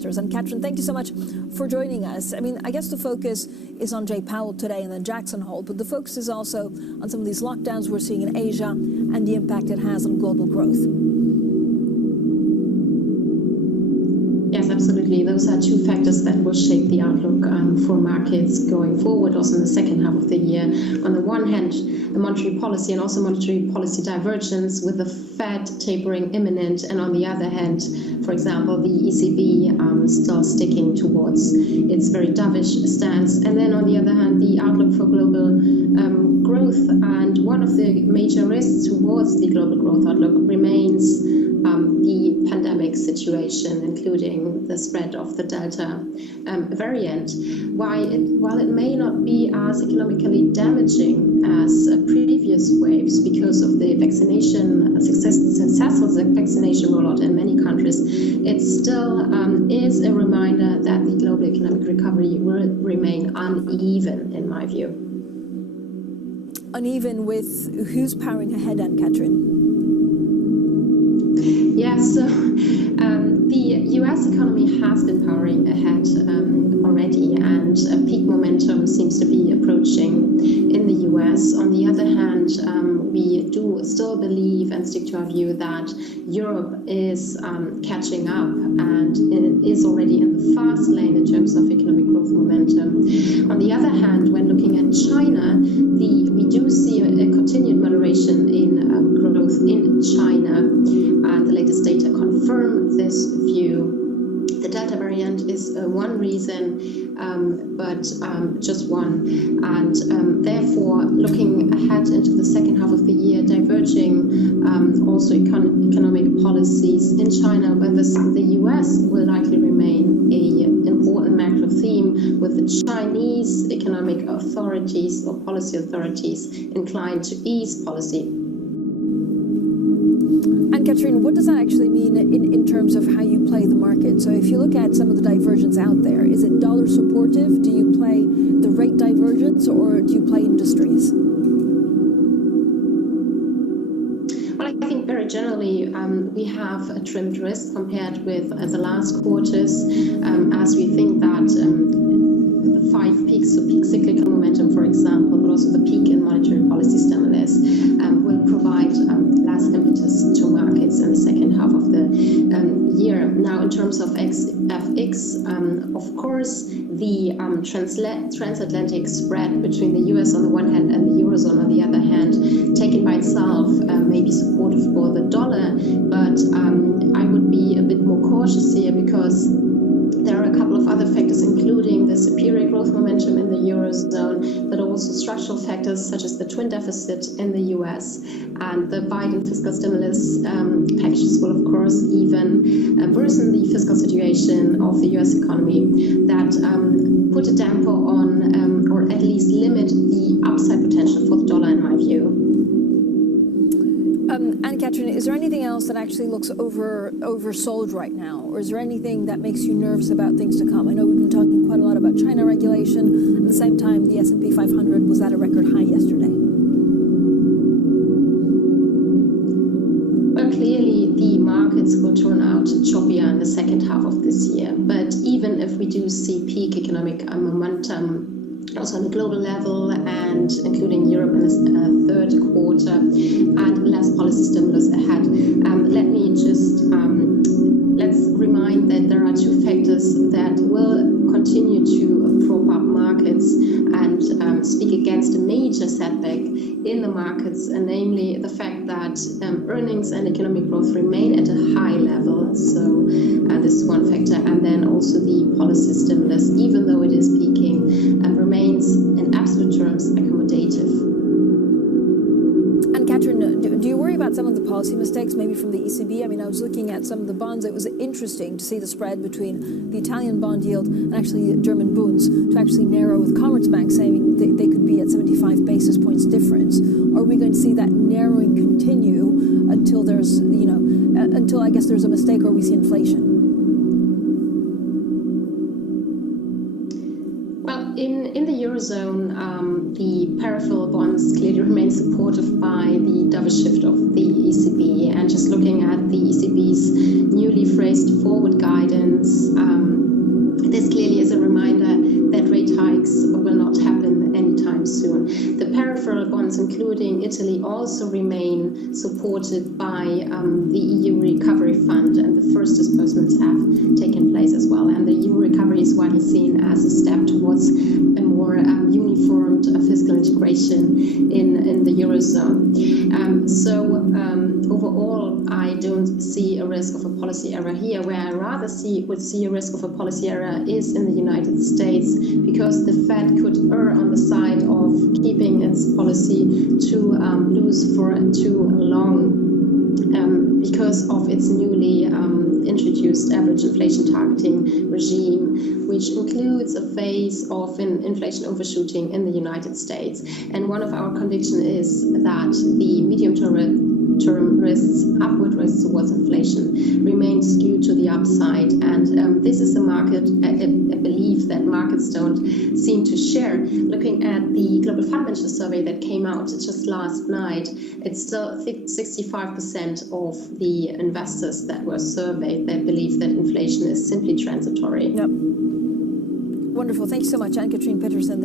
And Katrin, thank you so much for joining us. I mean, I guess the focus is on Jay Powell today and then Jackson Hole, but the focus is also on some of these lockdowns we're seeing in Asia and the impact it has on global growth. Yes, absolutely. Those are two factors that will shape the outlook for markets going forward, also in the second half of the year. On the one hand, the monetary policy and also monetary policy divergence with the Fed tapering imminent, and on the other hand, for example, the ECB still sticking towards its very dovish stance. And then on the other hand, the outlook for global growth. And one of the major risks towards the global growth outlook remains the pandemic situation, including the spread of the Delta variant. While it may not be as economically damaging as previous waves because of the successful vaccination rollout in many countries, it still is a reminder that the global economic recovery will remain uneven, in my view. Uneven with who's powering ahead, and Katrin? Yes, so the US economy has been powering ahead already, and peak momentum seems to be approaching in the US. On the other hand, we do still believe and stick to our view that Europe is catching up and is already in the fast lane in terms of economic growth momentum. On the other hand, when looking at China, we do see a continued moderation in growth in China, and the latest data confirm this view. The Delta variant is one reason, but just one. And therefore, looking ahead into the second half of the year, diverging also economic policies in China, whether the US will likely remain an important macro theme, with the Chinese economic authorities or policy authorities inclined to ease policy. And Katrin, what does that actually mean in terms of how you play the market? So if you look at some of the divergence out there, is it dollar supportive? Do you play the rate divergence, or do you play industries? Well, I think very generally we have a trimmed risk compared with the last quarters, as we think that the 5 peaks, so peak cyclical momentum, for example, but also the peak in monetary policy stimulus will provide less impetus to markets in the second half of the year. Now, in terms of FX, of course, the transatlantic spread between the US on the one hand and the Eurozone on the other hand, taken by itself, may be supportive for the dollar, but I would be a bit more cautious here, because there are a couple of other factors, including the superior growth momentum in the Eurozone, but also structural factors such as the twin deficit in the US, and the Biden fiscal stimulus packages will, of course, even worsen the fiscal situation of the US economy, that put a damper on, or at least limit the upside potential for the dollar, in my view. And Katrin, is there anything else that actually looks oversold right now? Or is there anything that makes you nervous about things to come? I know we've been talking quite a lot about China regulation. At the same time, the S&P 500 was at a record high yesterday. Well, clearly the markets will turn out choppier in the second half of this year. But even if we do see peak economic momentum, also on the global level, and including Europe in the third quarter, and less policy stimulus ahead. Let me just let's remind that there are two factors that will continue to prop up markets and speak against a major setback in the markets, and namely the fact that earnings and economic growth remain at a high level. So this is one factor, and then also the policy stimulus, even though it is peaking, remains in absolute terms accommodative. And Katrin, do you worry about some of the policy mistakes, maybe from the ECB? I mean, I was looking at some of the bonds. It was interesting to see the spread between the Italian bond yield and actually German bunds to actually narrow, with Commerzbank saying they could be at 75 basis points difference. Are we going to see that narrowing continue until there's, until I guess there's a mistake or we see inflation? Well, in the Eurozone, the peripheral bonds clearly remain supported by the dovish shift of the ECB. And just looking at the ECB's newly phrased forward guidance, this clearly is a reminder that rate hikes will not happen anytime soon. The peripheral bonds, including Italy, also remain supported by the EU Recovery Fund, and the first disbursements have taken place as well. And the EU recovery is widely seen as a step towards a more uniformed fiscal integration in the Eurozone. Overall, I don't see a risk of a policy error here. Where I rather would see a risk of a policy error is in the United States, because the Fed could err on the side of keeping its policy too loose for too long, because of its newly introduced average inflation targeting regime, which includes a phase of inflation overshooting in the United States. And one of our convictions is that the medium-term risks, upward risks towards inflation, remain skewed to the upside. And this is a belief that markets don't seem to share. Looking at the Global Fund Manager survey that came out just last night, it's still 65% of the investors that were surveyed that believe that inflation is simply transitory. Yep. Wonderful. Thank you so much, Anne-Katrine Peterson.